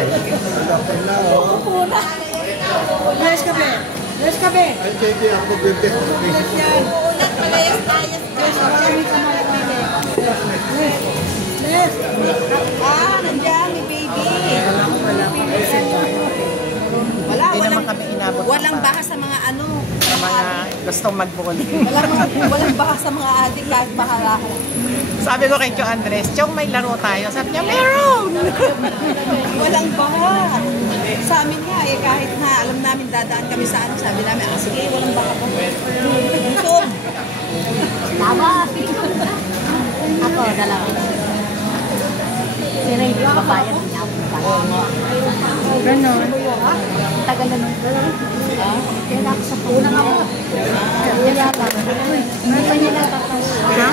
Upo na. Yes, kape. Yes, kape. Ay, Cheche, ako pwede. Ulat, palayas-layas. Yes. Nandiyan, may baby. Hindi naman kami inabot. Walang bahas sa mga ano. Sa mga gustong mag-bowling. Walang bahas sa mga adik kahit bahala. Sabi ko kay Tio Andres, Chong, may laro tayo. Sabi niya, meron! Walang bahas. Sa amin nga eh, kahit na alam namin dadaan kami sa ano, sabi namin, sige, walang bahas. Gutom. Tama. Ako, dalawa. Si Ray, babayad niya. Ganon. Tagal na nun. Kaya ako sa punang ako. Wala pa. Ano pa niya natapos? Ha?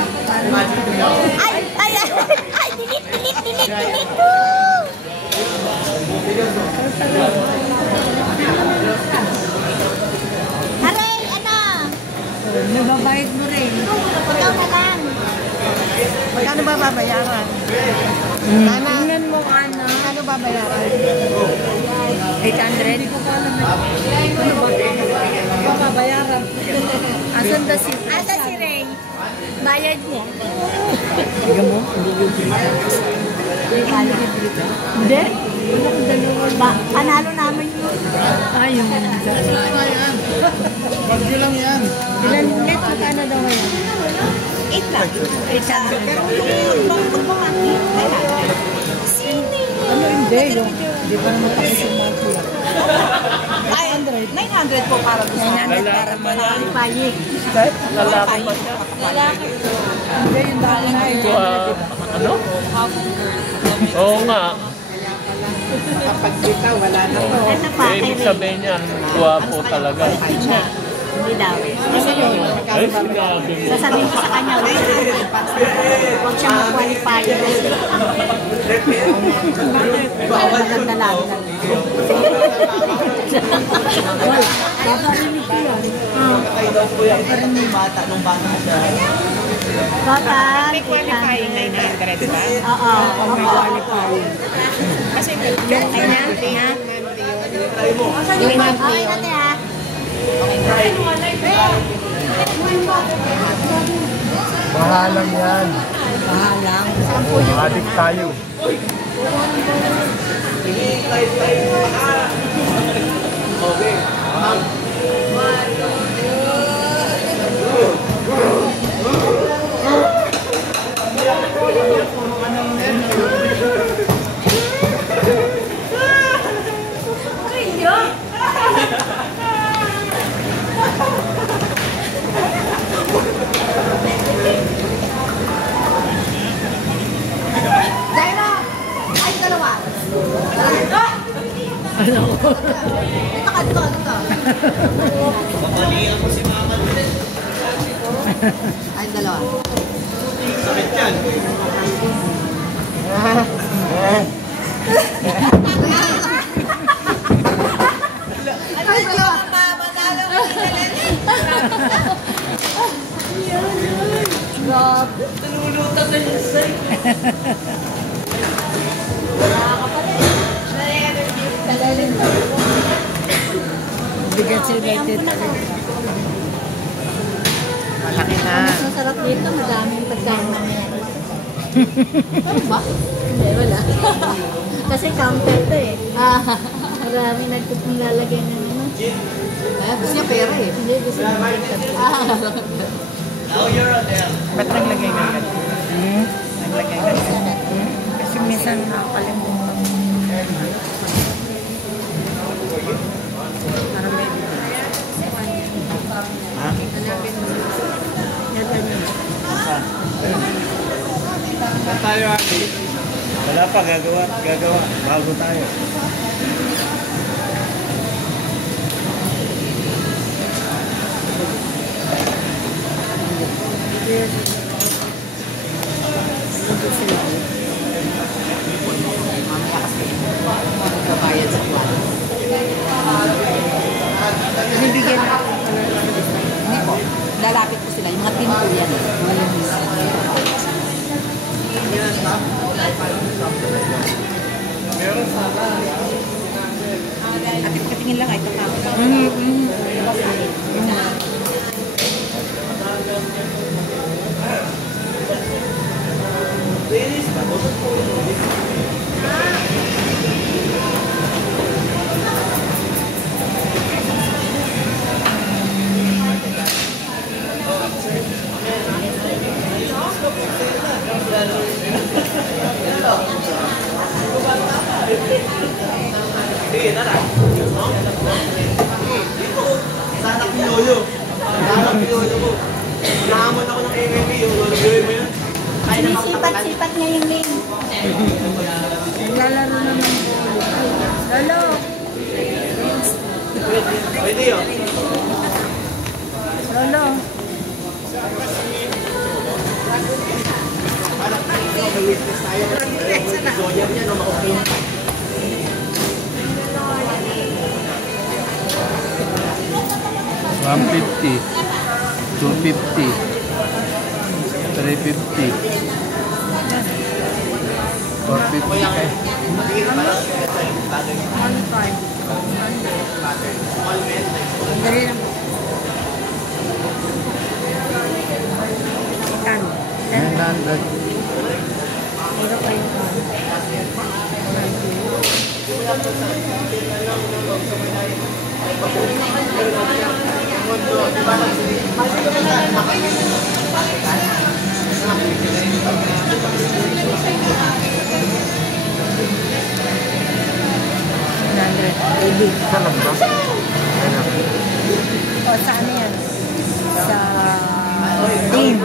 Ay, dilit ko! Aray, ano? Nababayad mo rin. Ikaw na lang. Magkano ba babayaran? Tingnan mo ano. Magkano babayaran? 800? Hindi ko pa alam. Ano ba? Babayaran. Asan ba si? Asa si Ray? Bayad niya. Tiga mo? Hindi. Panalo namin yun. Ayun. Wag nyo lang yan. Ilan net? Magkano daw ngayon? 8 lang. 800. Pero yung magpapati. Ano hindi? Hindi pa naman kami sa market. 900 po para sa 900 para qualifying. Lalaki ba siya? Lalaki. Hindi, yung dahil na ito. Ano? Oo nga. Kapag kita, wala na to. Ano pa? Eh, ibig sabihin niyan, guwapo talaga. Hindi daw. Kasi yun, Ay, sinabi mo. sasabihin ko sa kanya, huwag siya mag-qualify. Bawal lang na lang. Kakarinig ko yan. Kakarinig bata nung bata siya. Total, May qualifying 900 ba? Oo. May qualifying. Kasi yung Okay na? Yung Okay natin ha. Mahalang yan. Mahalang. Adik tayo. Dito ka, dito. Papalihan ko si mama ulit. Ay, dalawa. Sakit yan. Ay, dalawa. Manalo mo grabe. Tululutan na yung say. Bigat sila dito. malaki na. Mas masarap dito, madaming pagkain na yan. Ano ba? Hindi, wala. Kasi counter to eh. Marami naglalagay na naman. Ay, gusto niya pera eh. Hindi, gusto mo. Ba't naglagay ng ganito? Naglagay ng ganito. Kasi minsan nakakalimutan. Para may... Ha? Saan tayo, Aki? Wala pa, gagawa. Bago tayo. Magbabayad sa kwan. Binibigyan natin pala ng hindi po. Lalapit po sila. Yung mga team po yan. Meron sana. Tingin lang, ito ka. Sana piyoyo. Sana piyoyo ko. Nahamon ako ng MMA, yung gawin mo yun. Sisipat-sipat niya yung game. Naglalaro naman po. Lolo! Pwede yun. Lolo! $150, $250, $350, $450. Dali lang po. Kano? 900. Ito pa yung Sarap ba? O, sa ano yan? Sa team.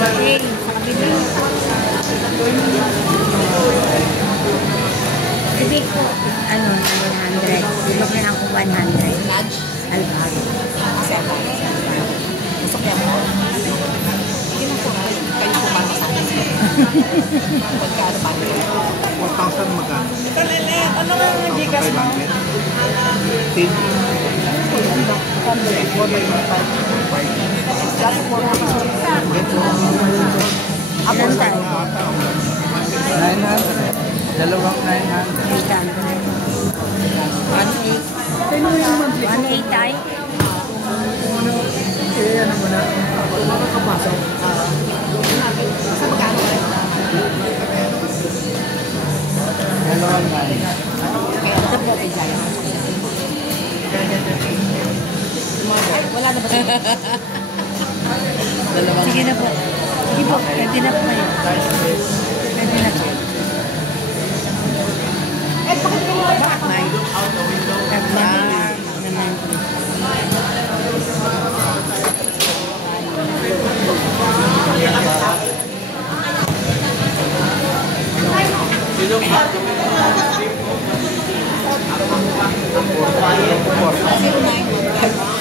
Okay, sa kabili. Bibig ko, ano, 100. Bibig na ako 100. Lunch? Alpag. Gusto kaya mo? Hindi na po. Kayo po para sa akin. Pagkano pa? 4,000 magkano? Ano nga ang Gcash mo? Ilan tayo? 900. Dalawang 900. 1.8 tayo? Dalawang 900. Kaya ito po, Pizaya. Ay, wala na ba siya? Sige na po. Sige po, pwede na po kayo. Pwede na po. Bakit may? Naman.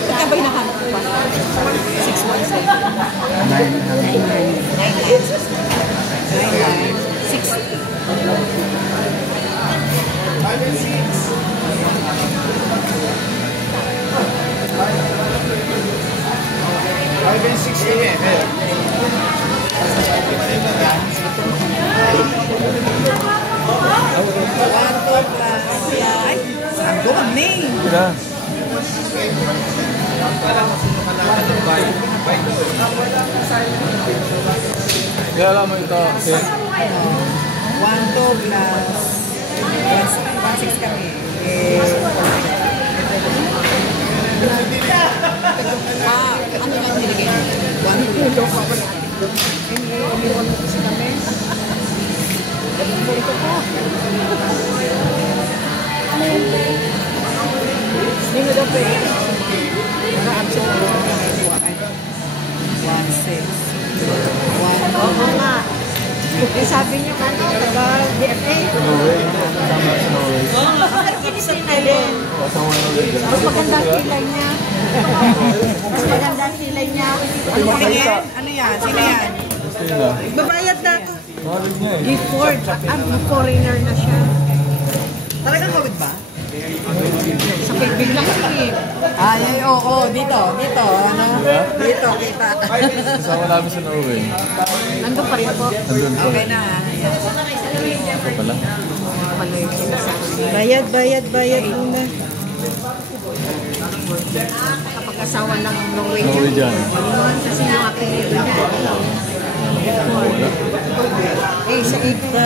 Magkabay na hanap pa. 617. Ang gawang name. Sila. Kaya alam mo ito, sis. 1, 2 plus 1,6 kami. Ano lang nilagay mo? 1, 2. Hindi mo daw pwede. Naka-absent mo daw nakakuha ka. 1,6. 1, Oo nga. Eh, sabi niyo kanina, taga-DFA. Norway. Tama sa Norway. Pero kinisin na din. Asawa na ulit dyan. Mas maganda ang kilay niya. Mas maganda ang kilay niya. Ano pa yan? Ano yan? Sino yan? Gusto yun ah. Babayad na ito. Mahal niya eh. Gifford. Foreigner na siya. Talagang COVID ba? Sa biglang eh. Ay, oo, dito. Ano? Dito, kita. Kasama namin sa Norway. Nandun pa rin po. Nandun po. Okay na. Ako pala. Bayad muna. Kapag asawa ng Norwegian. Norwegian. Kasi yung apelido niya. Eh, sa iba.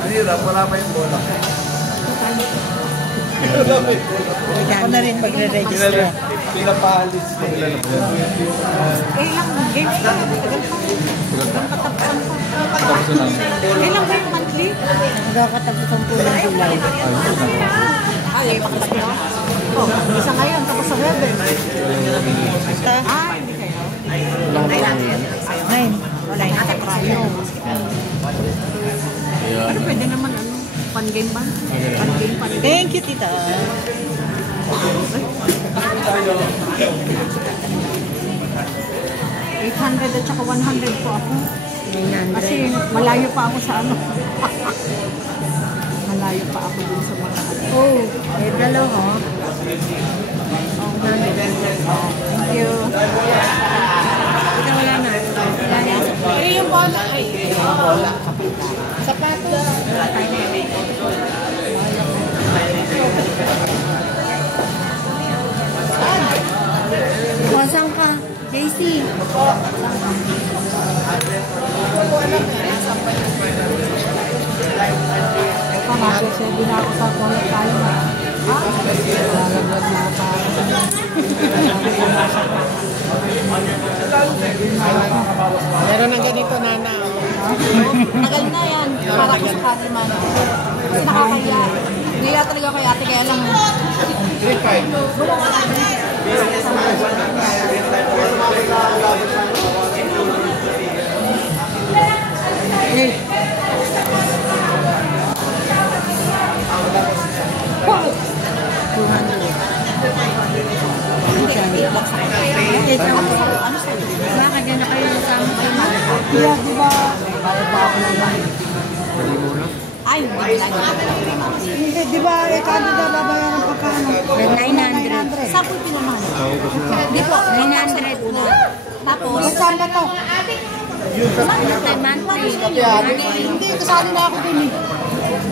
Ang hirap, wala pa yung bola. Ako na rin magre-register. Pinapahalis ko nila na po. Ilang games na? Tagal pa. Katapusan pa. Tapos na lang. Ilang ba yung monthly? Magkakatapusan po ng July. Ay, pakatagal na. Oh, isa ngayon, tapos sa Webe. Ah, hindi kayo. Ay, natin. Ay, wala natin. Prayo. Kaya, Pero pwede naman ano, pan-game ba? Pan-game. Thank you, tita. 800 at saka 100 po ako. Kasi malayo pa ako sa ano. Malayo pa ako dun sa mga ano. Oh, eh, dalawa. Thank you. Ito wala na. Eh, yung bola ay. Bola. Sapatos. Wala tayo na yan. Saan ka? JC. Pamagod siya, hindi na ako sa toilet tayo na. Ha? Lalaglag na ako. Meron ng ganito, Nana. Tagal na yan. Para ko sa Katiman. Kasi nakakaya. Nila talaga kay ate kaya lang. Bakit yan na kayo kasama kayo? Yeah, di ba? Bayad pa ako naman. Ay, hindi lang. Hindi, di ba, kano daw babayaran pagkano? 900. Saan po pinamahan? Di po, 900 po. Tapos, Saan ba to? Monthly. Hindi, kasali na ako dun eh.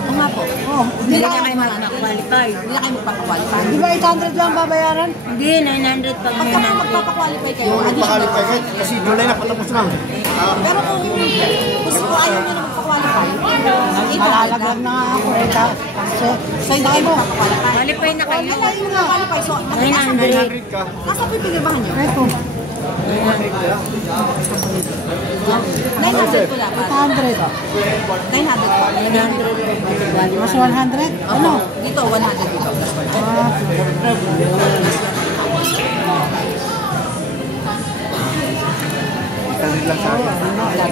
oo nga po. Oh, Hindi na kayo magpa-qualify. Hindi na kayo magpapakwalify. di ba 800 lang babayaran? Hindi, 900 pag may Pagka monthly. magpapakwalify kayo, additional percent. Kasi July na patapos lang. Pero kung gusto ko ayaw nyo na magpakwalify, Malalaglag na nga ako. So, so hindi kayo magpapakwalify. Qualify na kayo. Hindi kayo magpapakwalify. So, 900. nasa po yung pinabahan nyo? Ito, 900 po dapat. 800. 900 po. 900. Mas 100? Ano? Dito, 100 dito.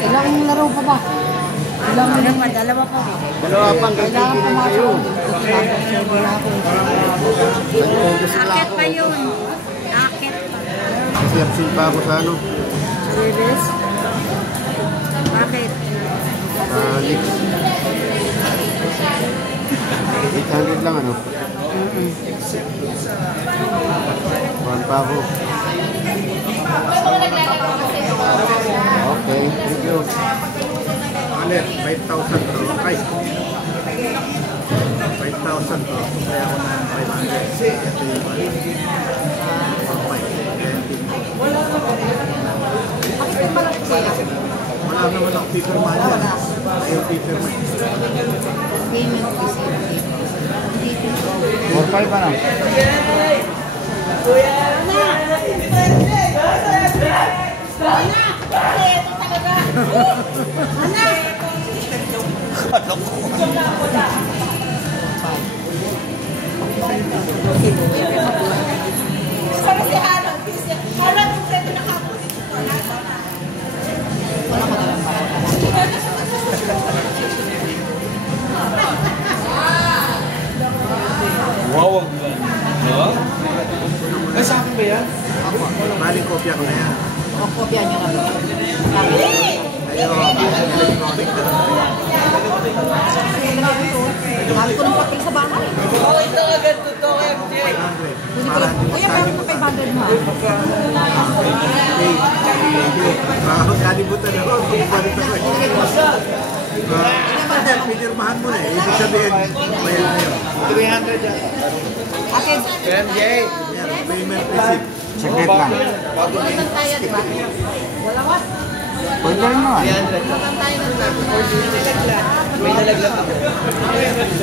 Ilang laro pa ba? Dalawa po. Dalawa pang Kailangan pumasok. Akit pa yun. Akit pa. Siyapsin pa ako sa ano. Service? Bakit? Leaks. 800 lang ano. Kuhan pa ako. Okay, thank you. Aler, 5,000 to. Ay. 5,000 to. Kaya ako na 500. Ito yung wala naman ang paper man yan. Ayaw paper man. Gaming PC. 4-5 ano? Sorry Ay, sa akin ba yan? Maling kopya ko na yan. O, kopya niyo na to. Dami ko ng papel sa bahay. Okay, ito agad to, MJ. Kunin ko lang. Kuya, meron pa 500 mo. Kalibutan ako. Balik ako. Pinirmahan mo na eh. Ibig sabihin, bayan na yun. 300 yan. Ate, MJ. Yan, payment receipt. Saglit lang. Pwede rin naman. 300. May nalaglag ako.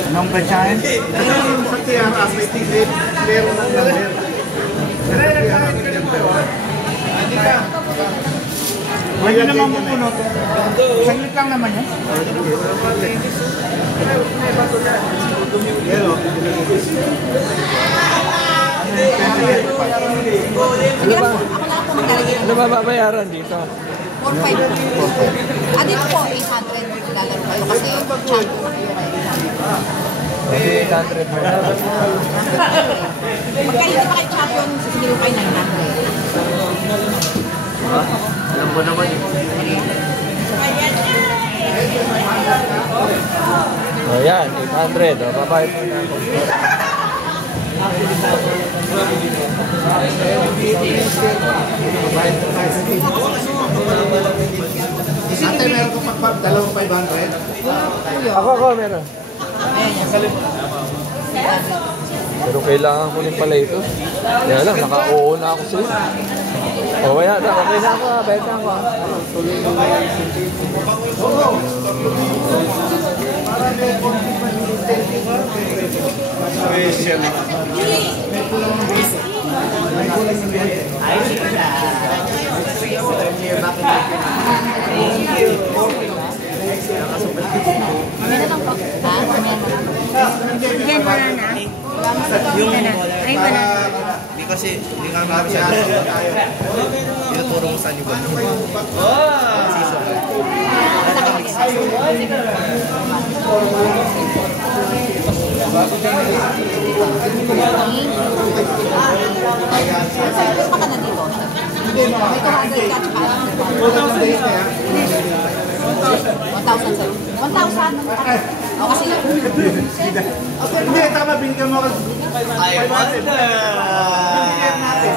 Anong pagkain? Ano yung sa tiara? May tigit. Meron ng number. Pwede naman pupunot. Saglit lang naman yan. Pero, Ano ba babayaran dito? 4,500. Dito po, 800. Lalaro kayo kasi champion na kayo kayo. 800 mo na. Pagka hindi pa kayo champion, sisingin kayo 900. alam ko naman eh. O yan, 800. O, babayad mo na ako. Ate, meron ko dalawang 500. Ako, meron. Pero kailangan ko rin pala ito. Kaya lang, naka-oo na ako sa'yo. O kaya, okay na ako ha. Bayad na ako ha. Yan, wala na. Ay, wala na. Hindi kasi, hindi kami masyado. Tinuturo mo sa liban. Season. Gusto ka na dito? May 200 ka tsaka 1,000 sa'yo. 1,000? O kasi Hindi, tama, binigyan mo kasi. I wonder.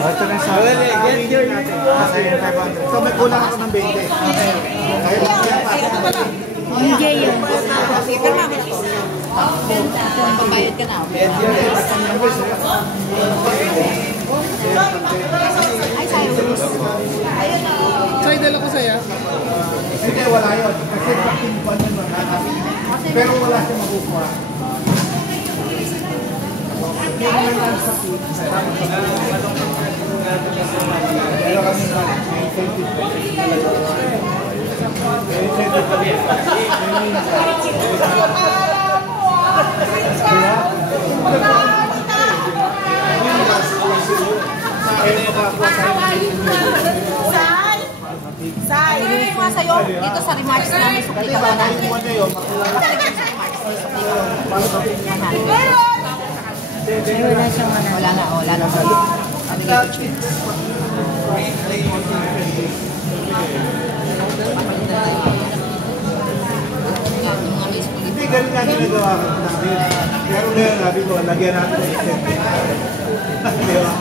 Ito na sa get your natin. 500. So may kulang ako ng 20. Okay. Kaya yan pa. DJ yun. sige, pirma mo na po. Pambayad ka na. Ay, Cyrus. So, idala ko sa'yo? Hindi, wala yun. Kasi pakinupan yun mga natin. Pero wala siya makukuha. Pero kami may incentive. Sai, ibigay ko nga sa'yo dito sa remarks namin sa Kalikabanan. Nakalagay sa remarks. Ay, wala siyang wala. Wala na, wala na. Hindi, ganun nga ginagawa ko namin. Pero ngayon, sabi ko, lagyan natin ng incentive. Di ba?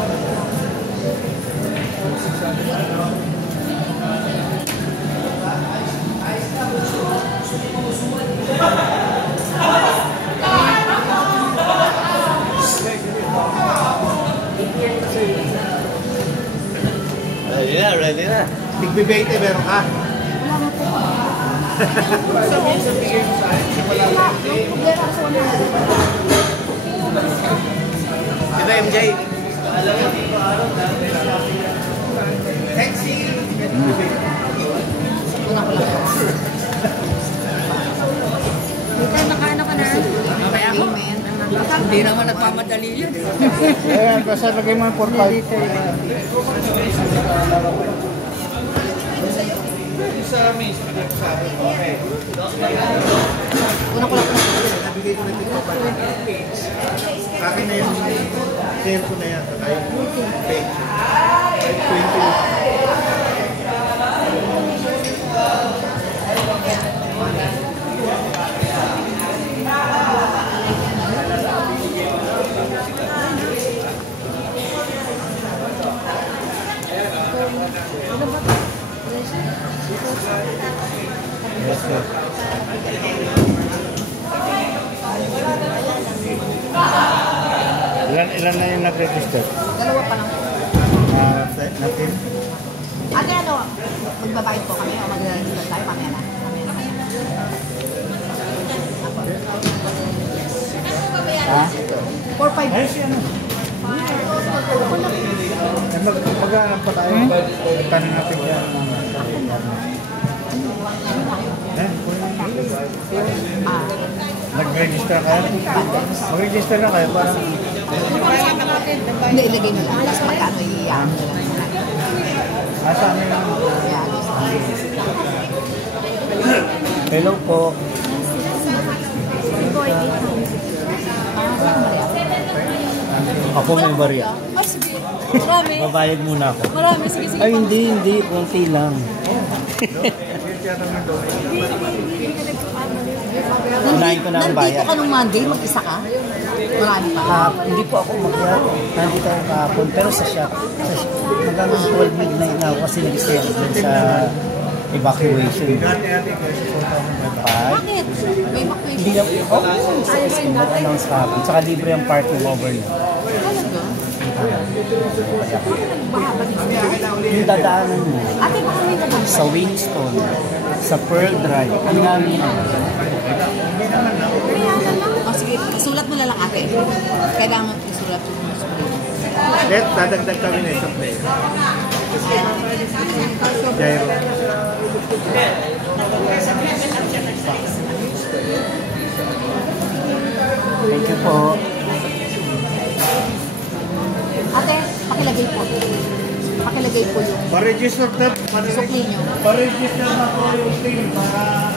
Ready na, ready na. Tigbe-20, meron ka. Diba, MJ? Dito, nakaano ka na? Kaya ako, hindi naman nagmamadali yun. Ayan, basta lagay mo yung 4-5. Una ko lang. Nabigay ko na ito. Akin na yung share ko na yan. Ay, fake. 20. Yes, sir. Ilan na yung nag-register? Dalawa pa lang. Natin? Ate, ano? Magbabayad po kami o mag-register tayo? Mamaya na. Ha? 4-5. Ay, si ano? Mag-aanap pa tayo. Tanong natin yan. Nag-register kayo? Mag-register na kayo para... Hindi, ilagay nyo lang. Tapos magkano iiyak. Asa amin lang. Hello po. Ako may barya. Marami. Babayad muna ako. Marami. Sige, sige. Ay, hindi. Kunti lang. Unahin ko na ang bayad. Nandito ka nung Monday, mag-isa ka? Marami pa. Hindi po ako magyari. Nandito ako kahapon. Pero sa shop. Hanggang 12 midnight na ako kasi nag-stay ako dun sa evacuation. Bakit? May evacuation. Hindi lang. Oh, kasi nag-announce kahapon. Saka libre ang parking over niya. Talaga? Yung dadaanan mo. Ate, baka may naman. Sa Winston. Sa Pearl Drive. Ang namin yan. O sige, isulat mo na lang ate. Kailangan mo isulat mo. Let, dadagdag kami na isang player. Jairo. Thank you po. Ate, pakilagay po. Pakilagay po yung Pa-register na. sukli nyo. Pa-register na po yung team para...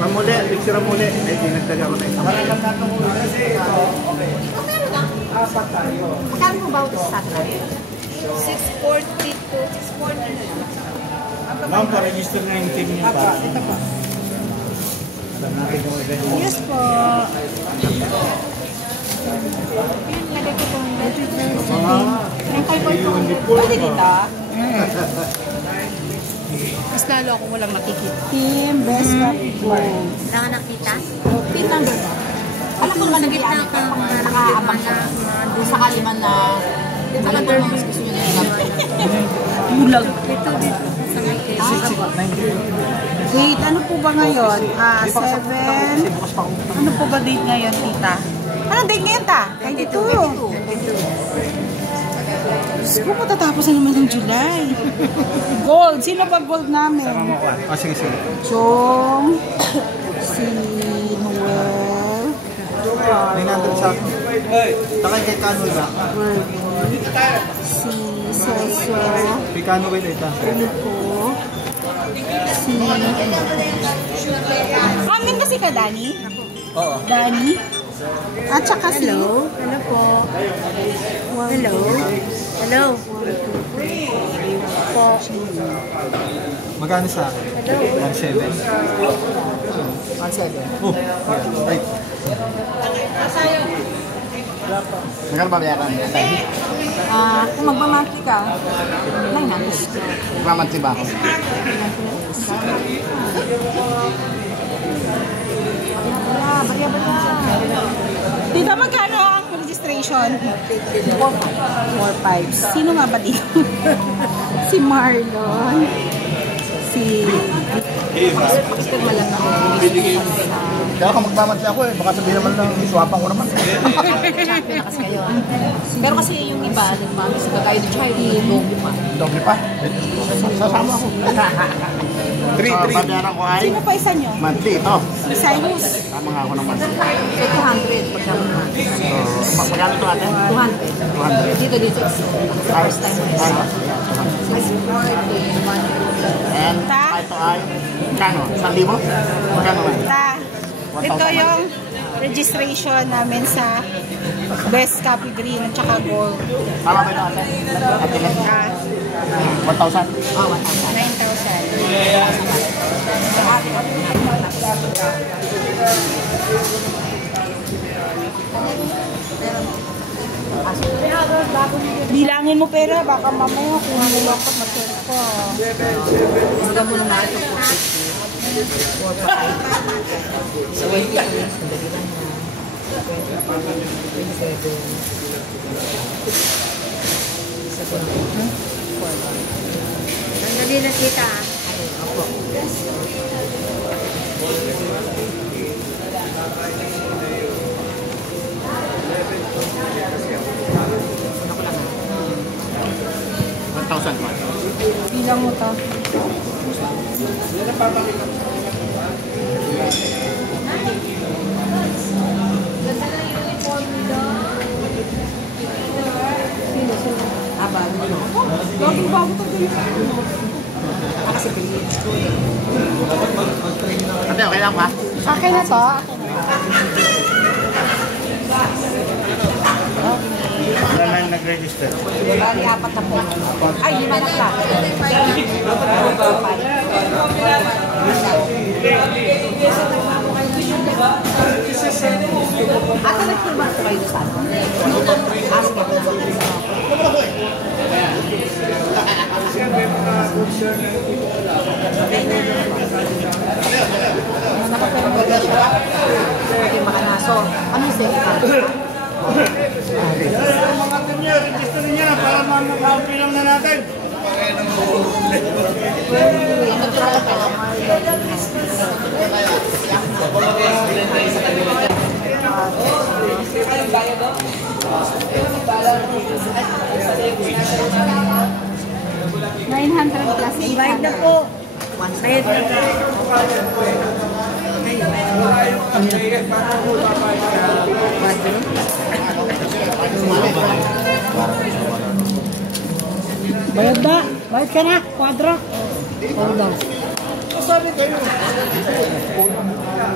Pamuli, picture muli. Eh, dinagdag ako na isang. Para lang natin muli. Kasi ito, okay. Apat tayo. Magkano mo ba ito sa atin? 642. Ma'am, pa-register na yung team niyo. Ito pa. Alam natin kung ganyan. Yes po. Yun, lagay ko po. Ang kay boy po. Pwede dito? Mas lalo akong walang nakikita. Team Best Rapid Bowl. Wala ka nakita? Pin number mo. Alam ko naman Sa gitna ka. nakaabang ka. Kung sakali man na alam ko naman gusto nyo na yung Bulag. Dito. Sa may case. Date, ano po ba ngayon? 7. Ano po ba date ngayon, tita? Anong date ngayon, ta? 22. Gusto ko tatapos na naman ng July. Gold. Sino ba gold namin? Sige, sige. Chong, si Noel, 900 sa akin. Takay kay Kano ba? si Celso, Kay Kano ba ito? Rico, si... Amin kasi ka, Dani? Oo. Dani? At saka si... Hello po. Hello. Hello. Po. Magkano sa akin? 1.7. 1-7. Oh, right. Magkano ba bayaran? Kung magmamonthly ka, 900. Magmamonthly ba ako? Barya. Tita, magkano ang registration? 4-5. Sino nga ba dito? Si Marlon. Si... Kaya ka magmamonthly ako eh. Baka sabihin naman lang, iswapan ko naman. Champion na kasi kayo. Pero kasi yung iba, nagmamit sa kagaya ni Charlie, doble pa. Doble pa. Sasama ako. 3. Babayaran ko ay Sino pa isa nyo? monthly ito. Si Cyrus. Tama nga ako naman. So, 200 pagkano na. Magkano ito ate? 200. Dito. First time. And ito ay magkano? 1,000? Magkano ba? Ta. Ito yung registration namin sa Best Copy Green at saka Gold. Tama ba natin? Ah, 1,000? 9,000. Bilangin mo pera, baka mamaya kung nilokot mag-share ko. Hanggang mo na ito po. Sandali na kita. Bilang mo to. Ate, okay lang ba? Akin na to. Wala na yung nag-register. Bali, 4 na po. Ay, 5 na pala. Ate, nagtulba ko kayo sa ano? Ask ka na. Yung mga naso. Ano yung second? Mga niya, register niya para makaupilang na natin. Bayad na po. Bayad na po. Bayad ba? Bayad ka na? Kwadro? Hold on.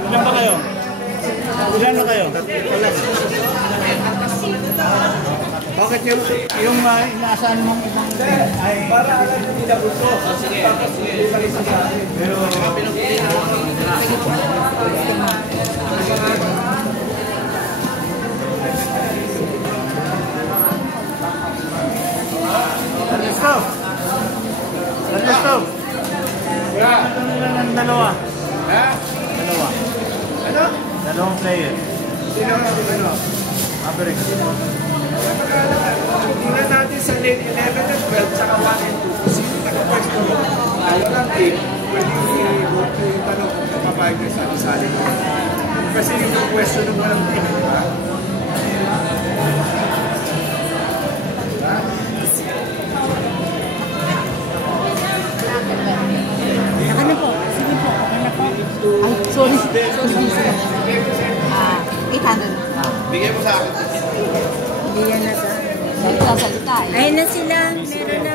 Ilan ba kayo? Ilan ba kayo? Bakit yung inaasahan mong ibang ay para alam nyo nila gusto. Sige. Pero Ernesto! Ernesto! Ng dalawa. Ha? Dalawa. Ano? Dalawang player. Sino ang ano? Maverick. Tingnan natin sa lane 11 at 12 saka 1 and 2. Sino nag-pwesto? Walang team. Pwede yung tanong kung kapapayag na sali-sali. Kasi yung pwesto ng walang team, di ba? Saka na po. Sige po. Okay na po. Ay, sorry. 800. Bigay mo sa akin. Hindi yan na ba? Salita eh. Ayun na sila. Meron na.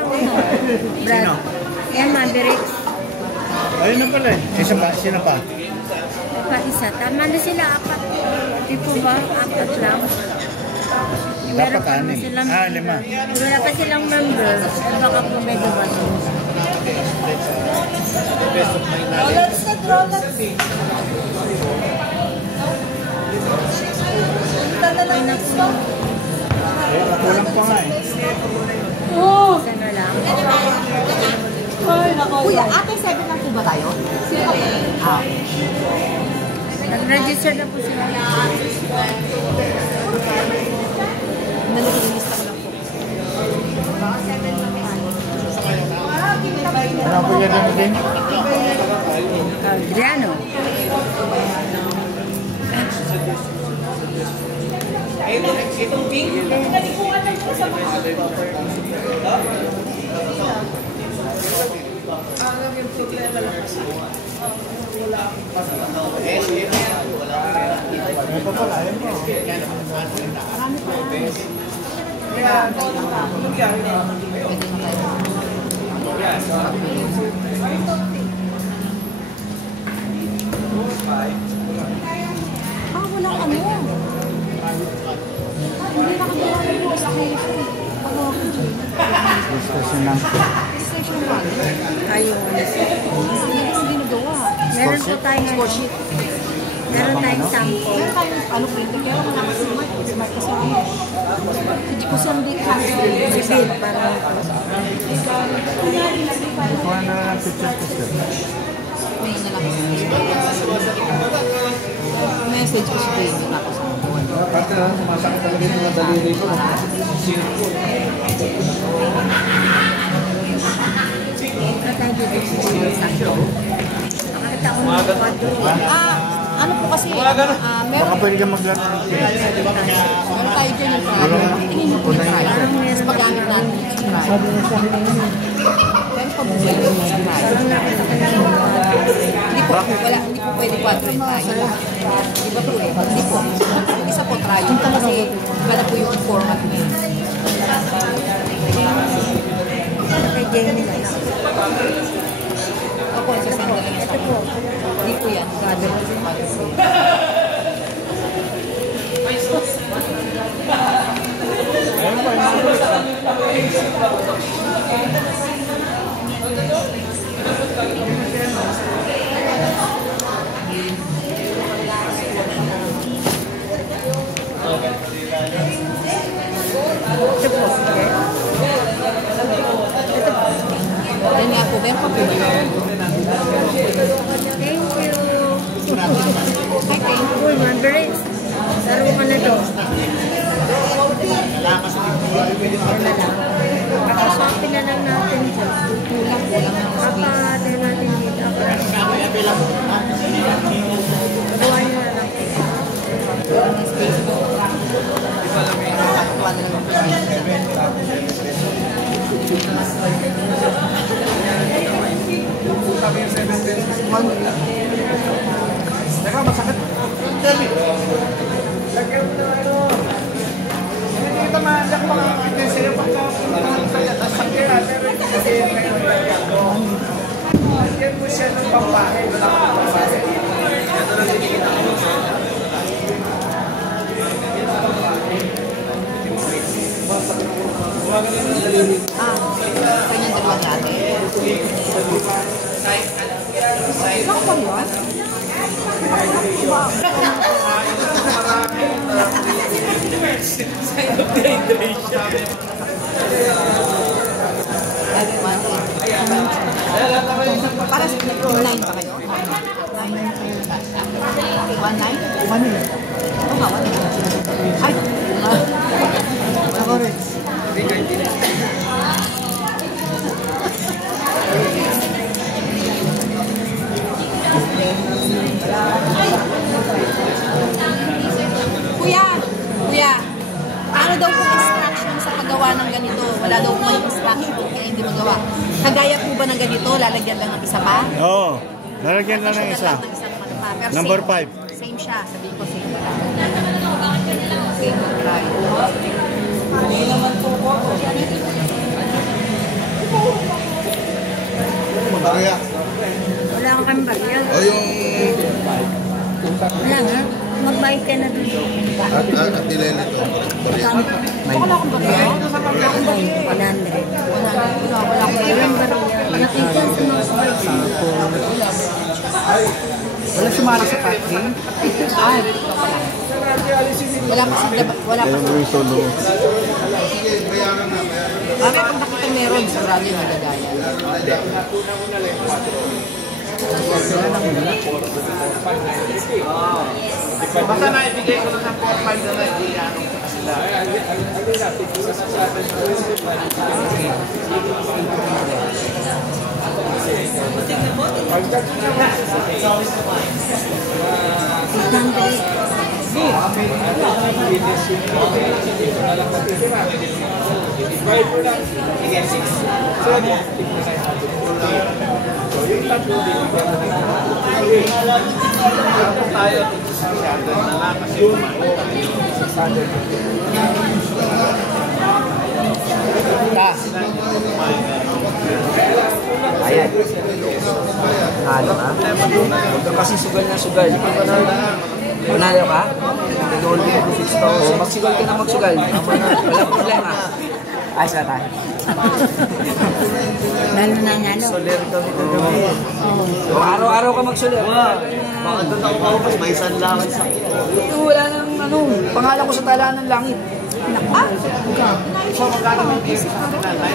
Brad. Yan, Maverick. Ayun na pala eh. Sino pa? Pa isa. Tama na sila. 4. Di po ba? 4 lang. Meron pa naman silang 5. Wala pa silang members. Ay baka po may dumating. Rollets na rollets. Ay naku. Kulang pa nga eh. Isa na lang. Kuya, ate 7 lang po ba tayo? Ah. Nag-register na po sila. Nalilista ko lang po. Ano po yan din? Adriano. ng ano. Hindi nakagawa ng registration. Pagawa ko dyan. Discussion lang. Registration ba? Ayun. Hindi nagawa. Meron po tayong Score sheet. meron tayong sample. Meron tayong ano printer. Kaya wala kasi si Mike. Si Mike kasi ano. Hindi ko siyang dito kasi. Si Bill, parang Kuha na lang ang picture ko sir. May na lang kasi. Message ko si Baby na ako sa mga. Pati na, sumasakit talaga yung mga daliri ko. nakakita ko ng kwadro. Ano po kasi, Baka meron pwede ka maglaro ng meron tayo dyan yung trial. Tingin mo po yung trial. Tapos paggamit natin yung trial. Pero pag pwede yung trial. Hindi po pwede 4 yung trial. Di ba po eh? Hindi po. Isa po trial. Kasi iba na po yung format mo yun. Kay Jenny na lang. Ako, isasend na lang sa akin. Hindi po yan. Trial. Yan nga po, meron pa po ba? Thank you. Uy, mabilis. Laro ka na to. Yan na lang. Kakaswapin na lang natin ito. Kulang ng Kapatid natin dito. Gawa nyo na lang. space po. Nakakuha na lang ng Kami yung 7 pesos. Teka, masakit. Lagyan mo na ano. Hindi kita maandak mga kapitay sa'yo pagka sakit natin. Lagyan mo siya ng pampahe. Wala ka ng pampahe. kanyang dalawang dati. Ilang pa ba? Para sa online pa kayo? 19? 19? Oo nga, 19. Ay! Ako rin. Kuya, ano daw po instruction sa paggawa ng ganito? Wala daw po yung instruction kaya hindi magawa. Kagaya po ba ng ganito, lalagyan lang ng isa pa? Oo. Lalagyan na ng isa. Ng isang ano pa. Pero Number same, 5. Same siya, sabihin ko same lang. Same try. Barya. Wala ka kang bagyan. O yung... Wala nga. Magbayad ka na dun. At nilele to. Barya. Wala akong bagay. 100. Wala akong bagay. Ilan ba rin yan? Nakita sa mga Wala sumara sa parking. Ay, wala pa sa solo. Mamaya pag nakita meron, sigurado yung nagagaya. Basta naibigay ko na sa 4-5 na naibiganong sa sila. Ayan. Ano ha? Huwag ka kasi sugal na sugal. Manalo ka? Oo, magsugal ka na magsugal. Walang problema. Ayos na tayo. Lalo na nalo. Soler kami kagabi. O, araw-araw ka magsugal. Baka doon ako kaupas, may sanlangan sa Ito, wala nang ano, pangalan ko sa talaan ng langit. So, magkano may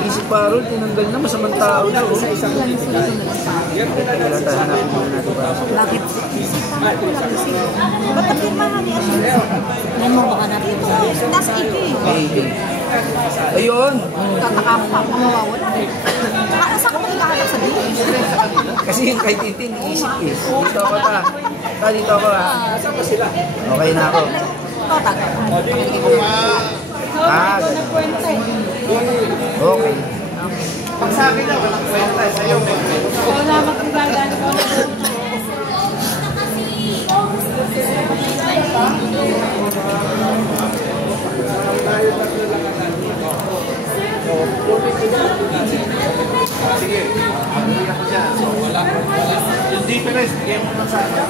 isip parol, tinanggal na, masamang tao na. Isa-isa lang yung sila na lang pa. Wala tayo, hanapin muna natin para sa Bakit? Ba't napirmahan niya siya? Ngayon mo baka napirmahan niya. Nasa ito eh. Ayun! Tataka mo pa kung mawawala. Saka saan ka magkakadak sa dito? Kasi yung kay Tintin, iisip eh. Dito ako ta. Dito ako ha. Okay na ako. Okay. Pag sa akin na, walang kwenta. Sa'yo, may kwenta. Wala makagandaan ko. Sige, hindi ako dyan. So, wala. Yung difference, bigyan mo na sa akin.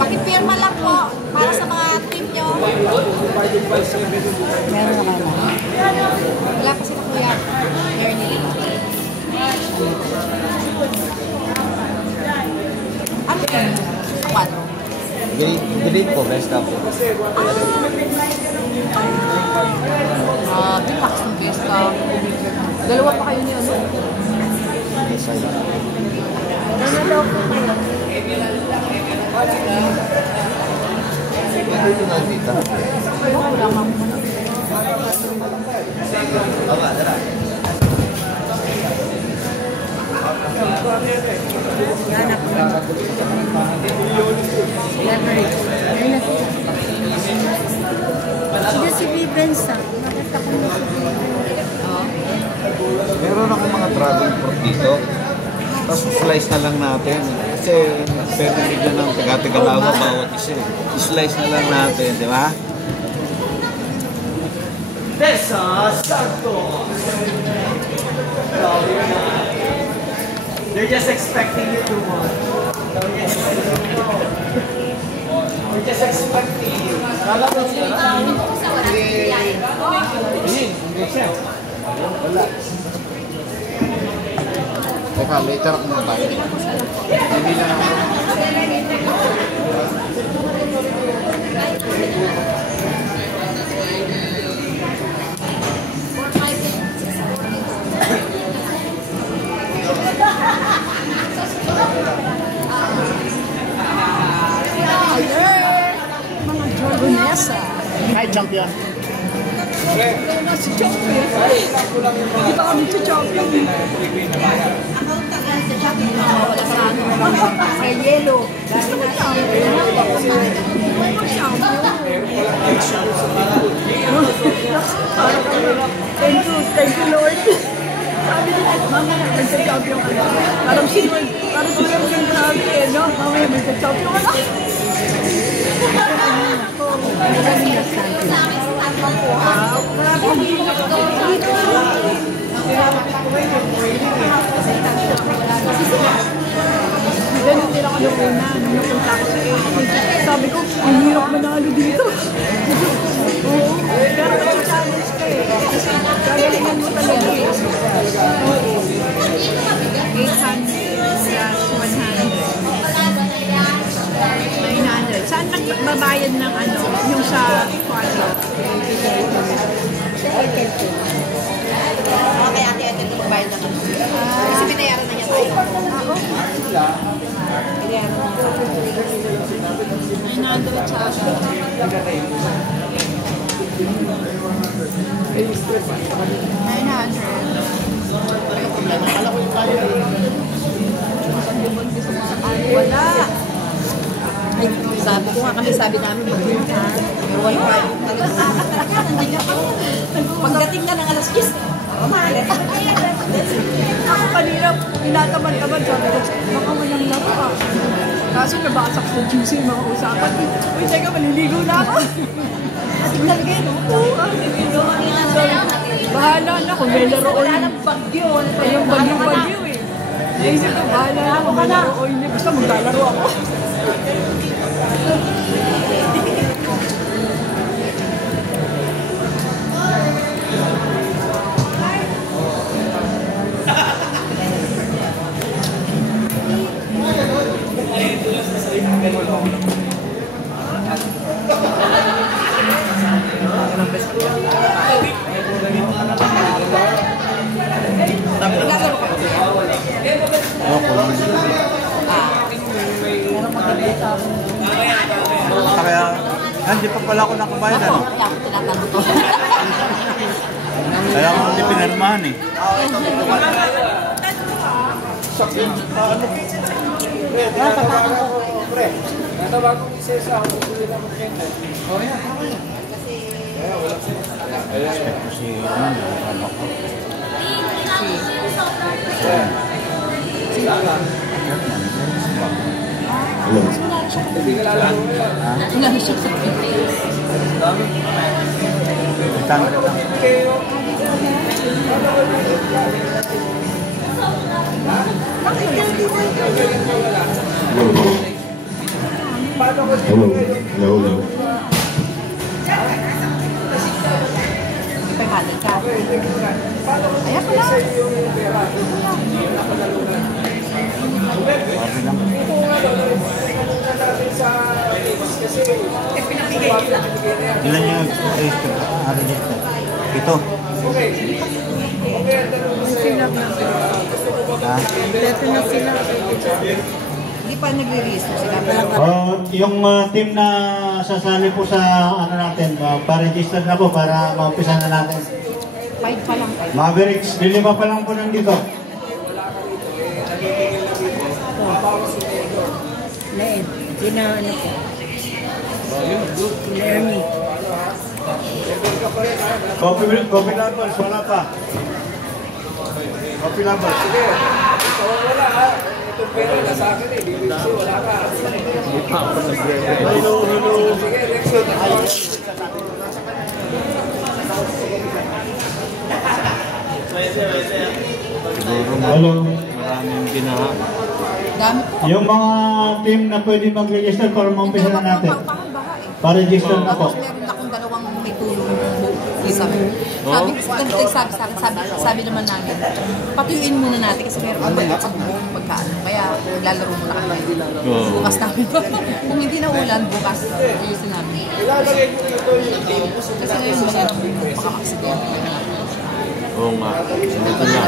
Pakipirma lang po para sa mga team nyo. Meron na kayo ba? Wala pa sila kuya. Ernie. Ano yun? 4. Green po, best up. Bipax ng best up. Dalawa pa kayo niya, no? Nanalo po kayo. Ito na dito. Wala ka mo. Yan ako. Sino si Vivenza? Nakita ko na si Vivenza. Meron akong mga dragon fruit dito. Tapos slice na lang natin. Kasi pwede bigla ng taga-tagalawa bawat isa. Slice na lang natin, di ba? Tessa Santos! They're just expecting you to win. They're just expecting you. Kala ko siya. Hindi siya. Wala. Teka, later ako na tayo. Hindi na Mga Jordanesa. Hi, champion. Kaya si Champion. Hindi pa kami si Champion. Wala sa ano. May yellow. Gusto ko Champion. Thank you, Lord. Sabi nila, mama, magka-champion ka na. Parang sino yung grabe eh, no? Mamaya, magka-champion ka na. Ganun din ako nung una, nung napunta ako sa A. Sabi ko, ang hirap manalo dito. Oo, pero challenge ka eh. Kasi gagalingan mo talaga eh. Oo. 800 plus 100. 900. Saan nagbabayad ng ano? Yung sa quadro? Okay, ate-ate ito magbayad ng ano. Kasi binayaran na niya tayo. Ako? Binayaran na niya. 900 sa akin. 900. Wala. Ay, sabi ko nga kami, sabi namin mag-win ka. Pero wala pa. Pagdating na ng alas 10. Ako kanina, inatamad-tamad. Sabi ko, baka walang laro ka. Kaso nabasak sa juicy yung mga usapan. Uy, teka, maliligo na ako. Ating talaga yun, oo. Bahala na kung may laro o yung bagyo. Yung bagyo eh. Naisip ko, bahala na kung may laro o hindi. Basta maglalaro ako. bayad ano? Kaya ako tinatanong to. Kaya ko hindi pinirmahan eh. Natawagong isa sa ako. Si ano ko. Wala siya sa Pilipinas. Hello. May balik ka. Ayan pala. Ilan yung register? Register. Ito. Leto na sila. Hindi pa nagre-register sila. Yung team na sasali po sa ano natin, pa-register na po para maumpisa na natin. 5 pa lang. Mavericks, lilima pa lang po nandito. Leen. Gina ano po. Lernie. Coffee lovers, wala pa. Coffee lovers. Sige, wala ha. Itong pera na sa akin eh. BBC, wala ka. Hello. Sige, next one. Siguro Hello. maraming ginawa. Dami po. Yung mga team na pwede mag-register para maumpisa na natin. Pa-register na po. Tapos meron akong dalawang may tulong isa. Sabi naman namin, patuyuin muna natin kasi meron akong pagkaano. Kaya lalaro muna kami. Bukas namin. Kung hindi na ulan, bukas ayusin namin. Kasi ngayon masyadong makakaksidente. Oo nga. Ito na.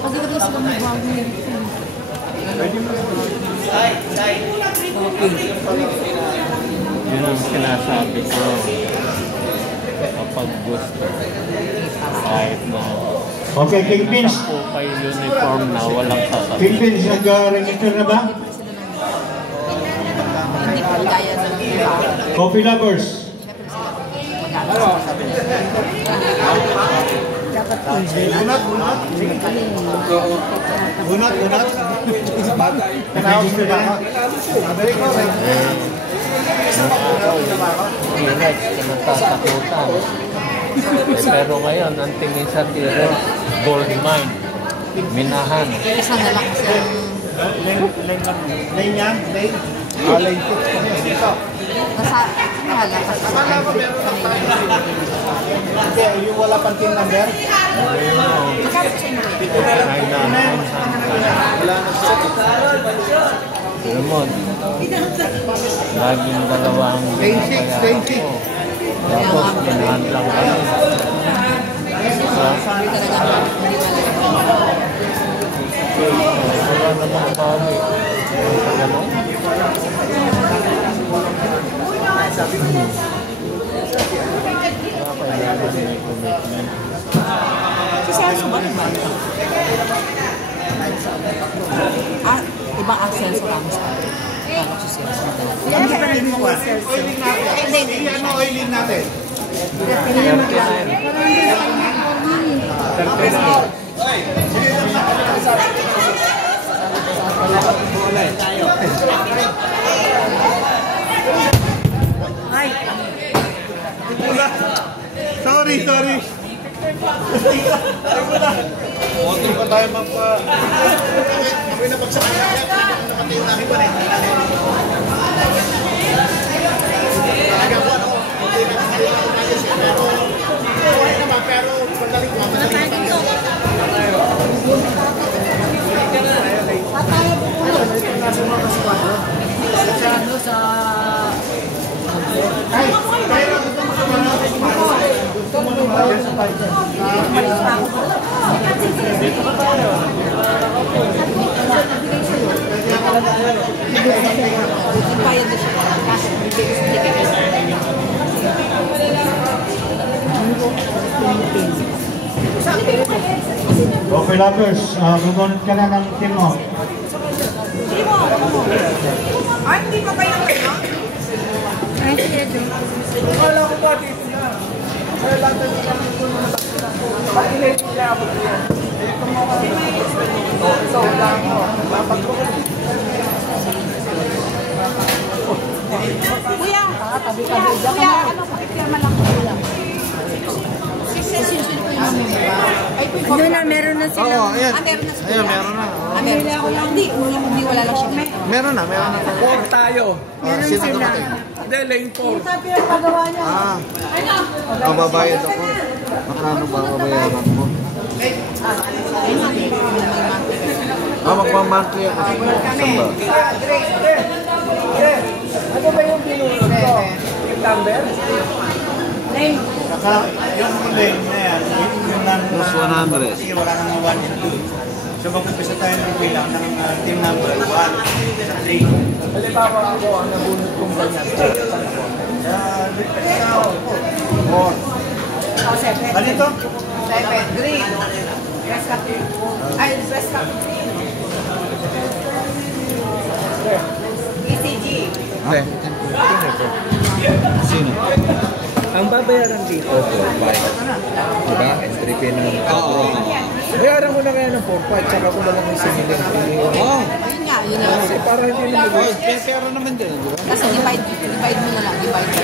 Pag hindi sila magbago yun. Yun ang sinasabi ko. Kapag gusto, kahit na Okay, Kingpins. po kayo uniform na walang sasabi. Kingpins, nag-register na ba? Hindi po gaya ng iba. Coffee lovers. Unat. Nag-register na ako. Relax, nagtatakutan. Pero ngayon, ang tingin sa tiro, gold mine, minahan. Isa na lang kasi Lane yan? Lane? Lane 6 dito. nasa wala kasi. Hindi, yung wala pang team number? Magkano sa inyo? Alam mo, laging dalawang Lane 6, lane 6. tapos minahan lang kami. Sabi talaga hindi talaga. Wala namang bawi. Sa ganon. Kailangan may commitment. Si Celso ba? Ibang accent sa Ramos pa. Ano si Celso? Hindi pa rin mo ba? Oiling natin. Ay! Sorry. Motor pa tayo magpa... Ako'y napagsakay na kaya nakatayo na aking panay. Talaga po ano, hindi na kasi ako nagis eh, pero buhay naman, pero madaling ko. Umalis pa ako. Bayad na siya. Cash. Bibigay sa ticket. Okay, lovers, gumunod ka na ng team mo. Ay, hindi pa kayo kayo? Ay, sige, Joe. Wala ko ba dito yan? Kaya lahat na siya bakit hindi niya ako yan? So, lang mo. Dapat ko. Kuya, kuya, ano pakipirma lang ko lang. Doon na, meron na sila. Oo, ayan. Meron na sila. Ayan, meron na. Meron na ako lang. Hindi wala lang siya. Meron na. 4 tayo. Meron Sino sila. dumating? Hindi, lane 4. Mababayad ako. Magkano ba babayaran mo? Magmamonthly ako. Saan ba? Ano ba yung binulot ko? Yung number? Saka yung lane na yan, yung Plus 100. Sige, wala nang 1 and 2. So mag-umpisa tayo ng bilang ng team number 1 sa 3. Halimbawa ako ang nabunot kong ganyan. Ganito? 7, green. Press cup. Ay, press cup. ECG. Hindi. Sino? Ang babayaran dito, 4-5. Diba? Entry fee ng kapuro. Bayaran ko na kaya ng 4-5, tsaka ko na lang yung sinilin. Oo. Ayun nga, yun na. Kasi para hindi na mag- Pera naman din, di ba? Kasi divide mo na lang. Divide mo.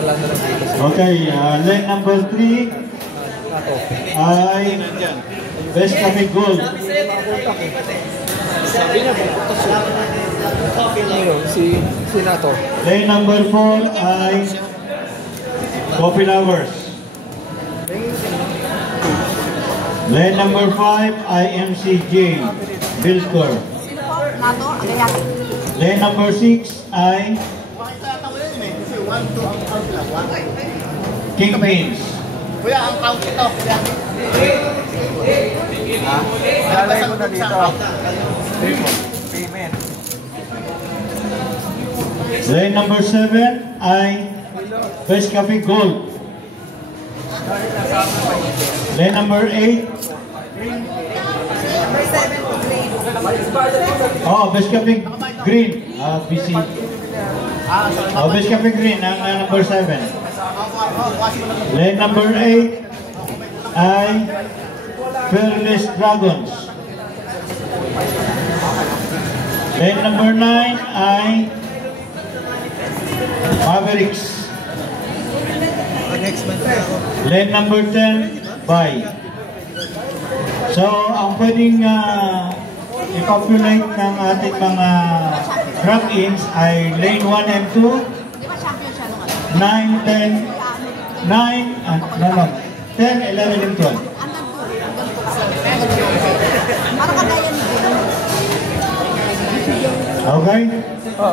wala na lang dito. Okay, lane number 3 ay Best Coffee Gold. Sabi niya, pupunta siya. Si Nato. Lane number 4 ay Coffee Lovers. Lane number 5 ay MCJ Bilscore. Nato, agayan. Lane number 6 ay King Beans. Kuya, ang count ito. Kuya. Lalay ko na dito. Payment. Lane number 7 ay Best Coffee Gold. Lane number 8. Oh, Best Coffee Green. BC. Oh, Best Coffee Green ang number 7. Lane number 8 ay Fearless Dragons. Lane number 9 ay Mavericks. Lane number 10, Bye. So, ang pwedeng i-populate ng ating mga drop-ins ay lane 1 and 2, 9, 10, 10, 11, and 12. Para kagaya ni Gino. Okay? Oh,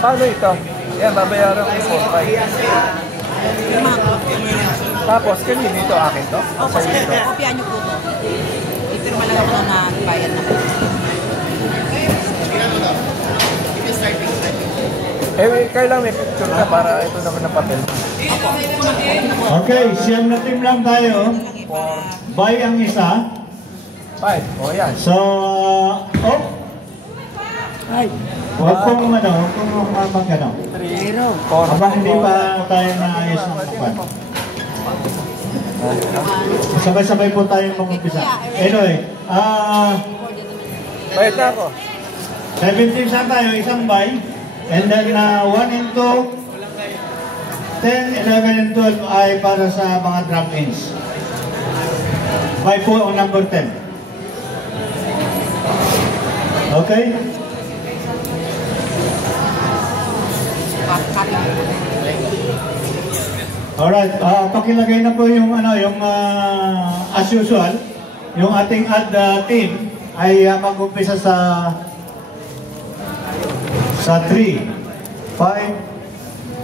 paano ito? Yan, babayaran ko 4-5. Tapos, kanino ito? Akin to? O, kasi kopya niyo po ito. Ipirma lang ako na bayad na po. Kailangan may picture ka para ito naman ang papel. Okay, siyam na team lang tayo. Bye ang isa. 5. O yan. So, huwag pong mag-ano. 4. Habang hindi pa tayo naayos ng kapan. Sabay-sabay po tayong mag-umpisa. Anyway, Bayad na ako. 7 teams na tayo, isang bye. And then 1 and 2, 10, 11, and 12 ay para sa mga drop-ins. Bye po ang number 10. Okay? Alright, pakilagay na po yung as usual, yung ating add team ay mag-umpisa sa 3, 5,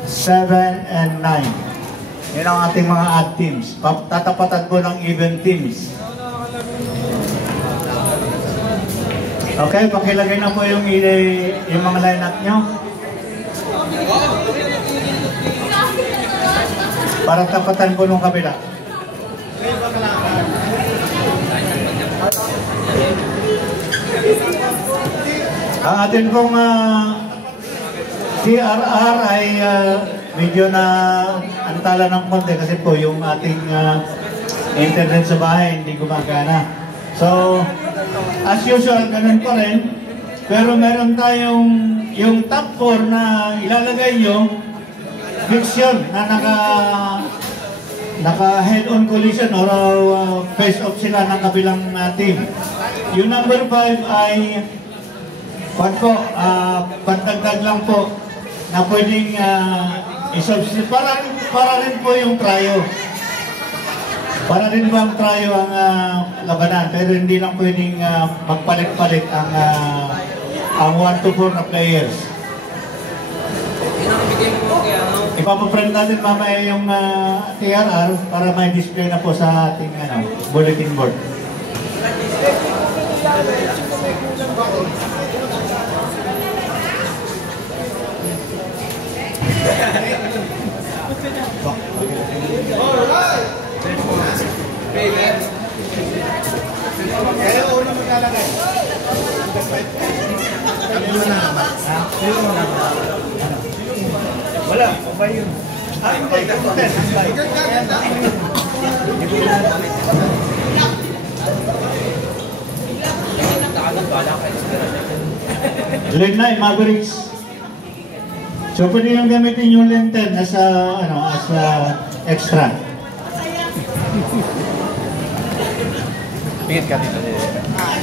7, and 9. Yan ang ating mga add teams. Tatapatan po ng even teams. Okay, pakilagay na po yung mga line-up nyo. Para tapatan po nung kabila. Ang atin pong TRR ay medyo na antala ng konti kasi po yung ating internet sa bahay hindi gumagana. So, as usual, ganun pa rin. Pero meron tayong yung top 4 na ilalagay nyo, fiction na naka head-on collision or face-off sila ng kabilang team. Yung number 5 ay pagdagdag lang po na pwedeng isubstitute. Para rin po yung tryo. Para rin ba ang tryo ang labanan, pero hindi lang pwedeng magpalit-palit ang 1 to 4 na players. Ipapaprint natin mamaya yung TRR para may display na po sa ating bulletin board. Kaya una maglalagay. Wala, pa yun. Lane 9, Mavericks. So pwede yung gamitin yung lane 10 as extra. Pingit ka dito.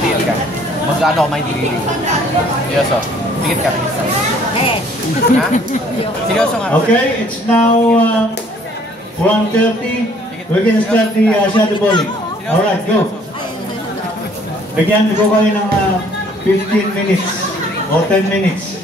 Pingit ka. Mag-ano ako may diriling. Seryoso. Pingit ka dito. Ha? Seryoso nga. Okay, it's now 1:30. We can start the shadow bowling. Alright, go. Bigyan ko kayo ng 15 minutes o 10 minutes.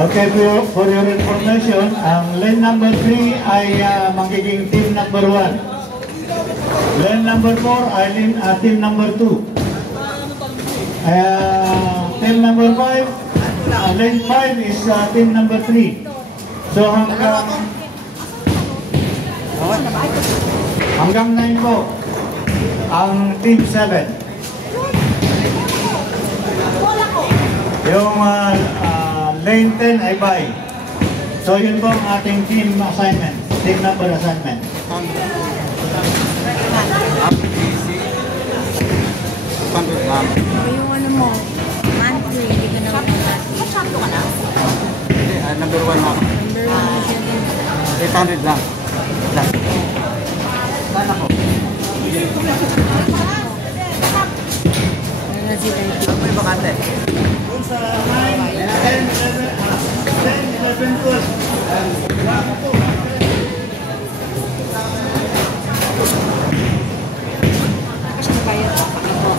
Okay, for your information, ang lane number 3 ay magiging team number 1. Lane number 4 ay team number 2. Team number 5, lane 5 is team number 3. So hanggang 9 po ang team 7. Yung lane 10 ay bye. So yun po ang ating team assignment, team number assignment. Yung ano mo, monthly, hindi ka na monthly. Masyado ka na? Hindi, number 1 ako. Number 1 siya din. 800 lang. Sana ko. Wala sila ito. Ano may bakante? Kung sa 9, 10, 11, 12. Kasi nabayad ako ito.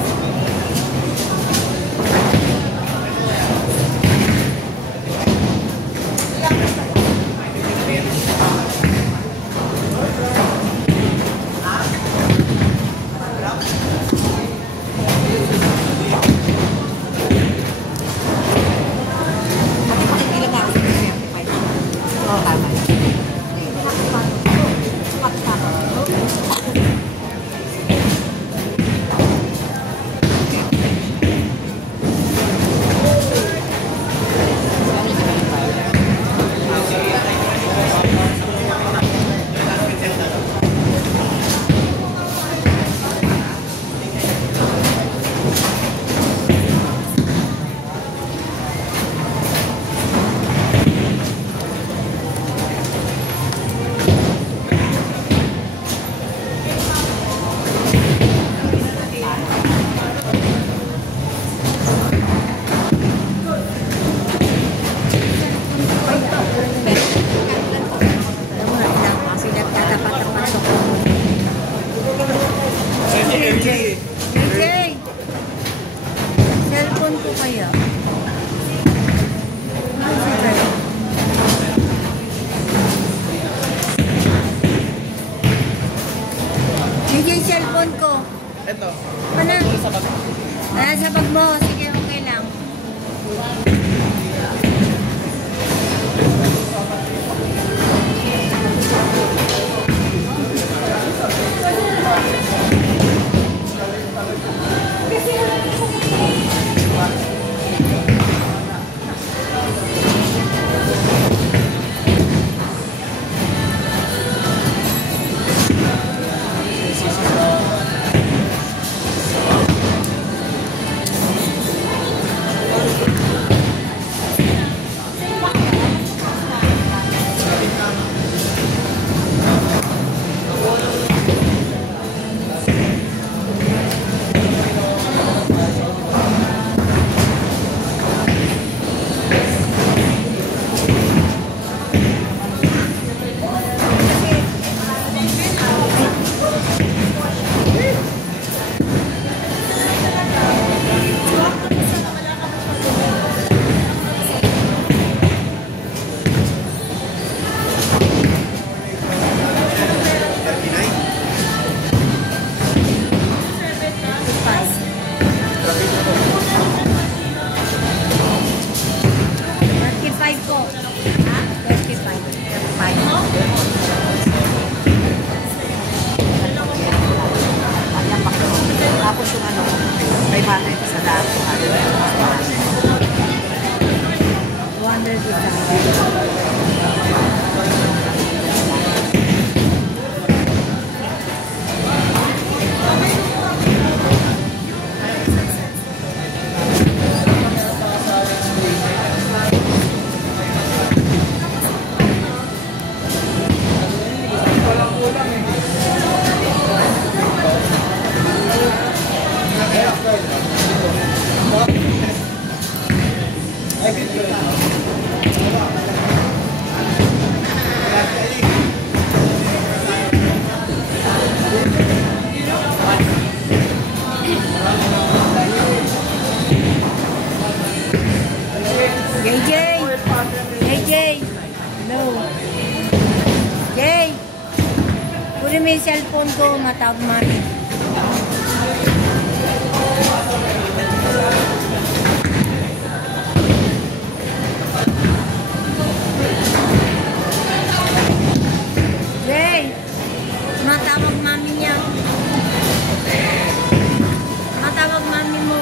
Kunin mo yung cellphone ko, matawag mami. Jay, matawag mami niya. Matawag mami mo.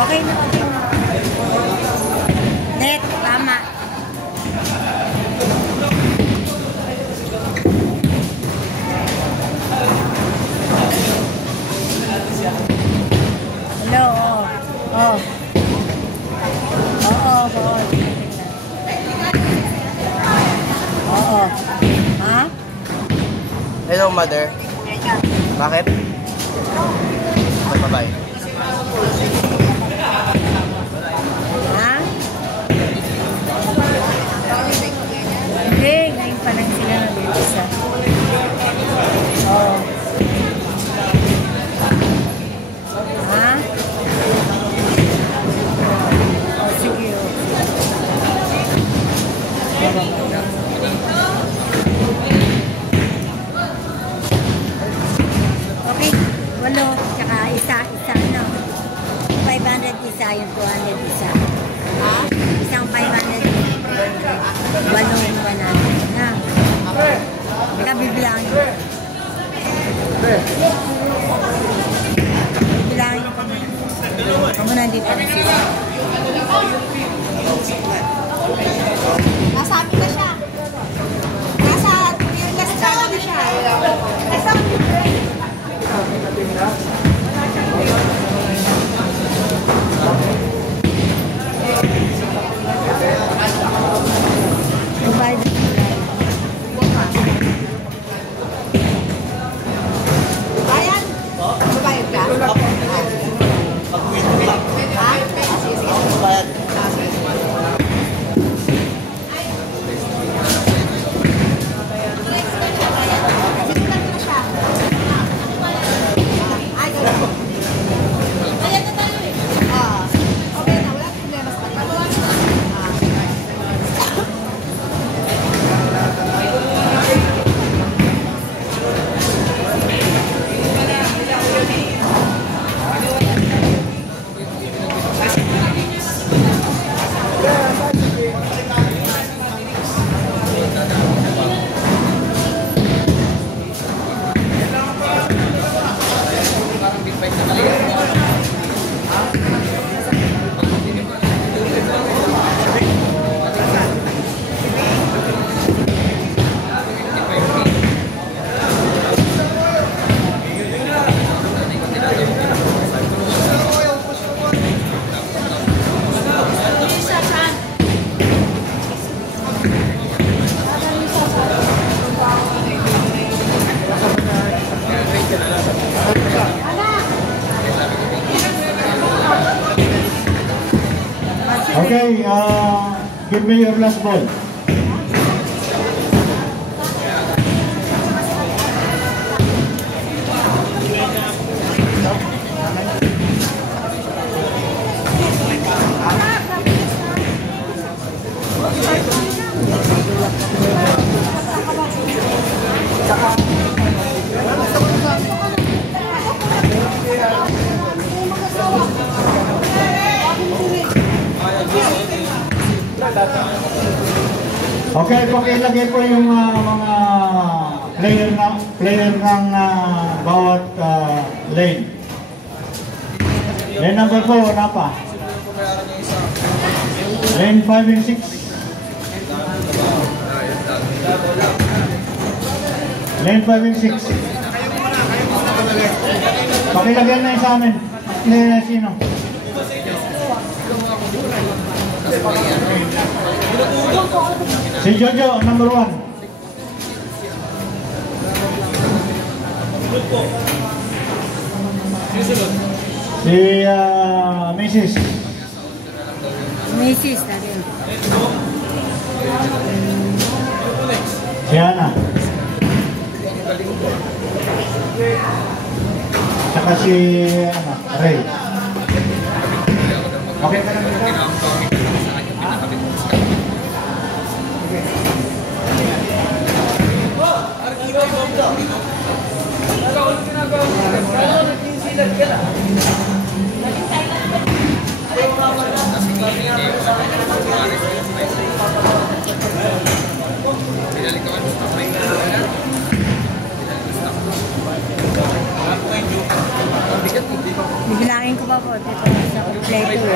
Okay na, okay na. Net, tama. Hello, oh. Oo. Ha? Hello, mother. Bakit? Bye-bye. Ha? Hindi, ngayon pa lang sila nag-uisa. Oo. Ha? O, sige. Okay, walo, tsaka isa, no? 500 isa, yung 200 isa. Ha? Isang 500, walong 100 na. Teka, bibilangin. Bibilangin ko na. Kamu nandito na sila. Nasa amin na siya. Nasa Tirgas Channel na siya. Nasa Bayan? Babayad ka? Ha? Bayad. Okay, give me your last ball. Okay, pakilagay po yung mga player ng bawat lane. Lane number 4, wala pa. Lane 5 and 6. Lane 5 and 6. Pakilagyan na yung sa amin. Sino? Si Jojo, number 1. Si Mrs. Mrs. na rin. Si Ana. Saka si Ray. Okay ka naman ito? Bibilangin ko pa po dito sa kompleto.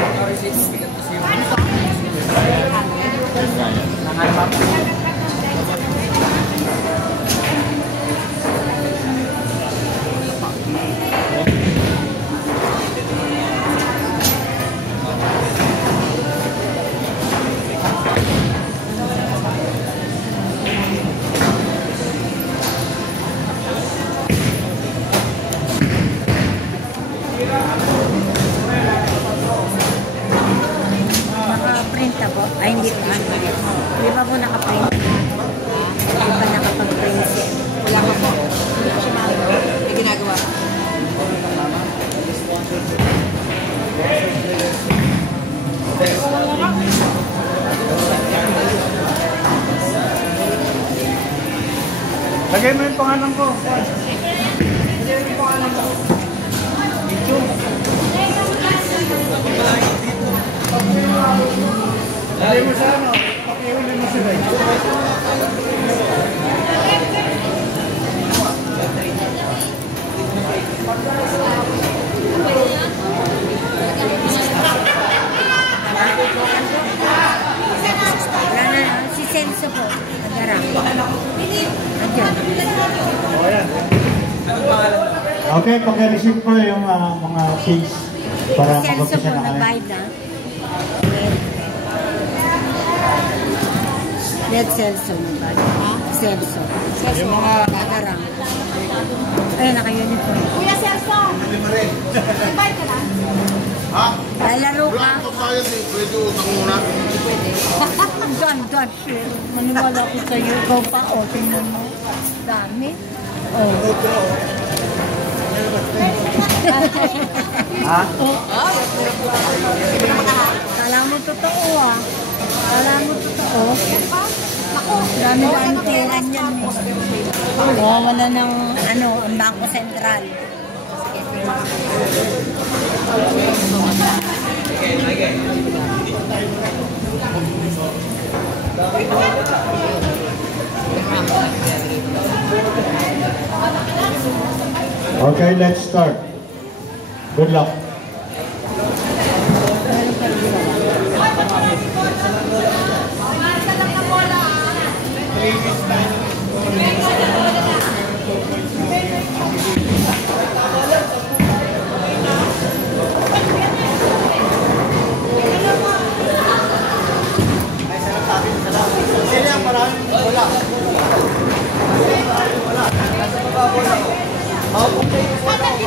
Naka-print na po. Ay, hindi pa. Hindi pa po naka-print. Hindi pa nakapag-print siya. Wala ka po. May ginagawa. Lagay mo yung pangalan ko. Lagay mo yung pangalan ko. Lagay mo sa ano? Pakiunin mo sila. Si Celso po. Nagarang. Okay, pag-receive po yung mga case para Celso mag-upisa po, na kami. nag-bite na. Red Celso, nag-bite. Celso. Yung mga Nagarang. Ay, naka-uniform. Kuya Celso! Invite ka na? Lalaro ka. Pwede utang muna. Ganda, shit. Maniwala ko sa'yo. Ikaw pa, o. Tingnan mo. Dami. Oh. Ha? Kala mo totoo, ah. Kala mo totoo. Ako, dami-dami tiran yan, eh. Oo, wala ng, ang Bangko Sentral. Okay, let's start. Good luck. Sino yung maraming wala? Wala. Wala.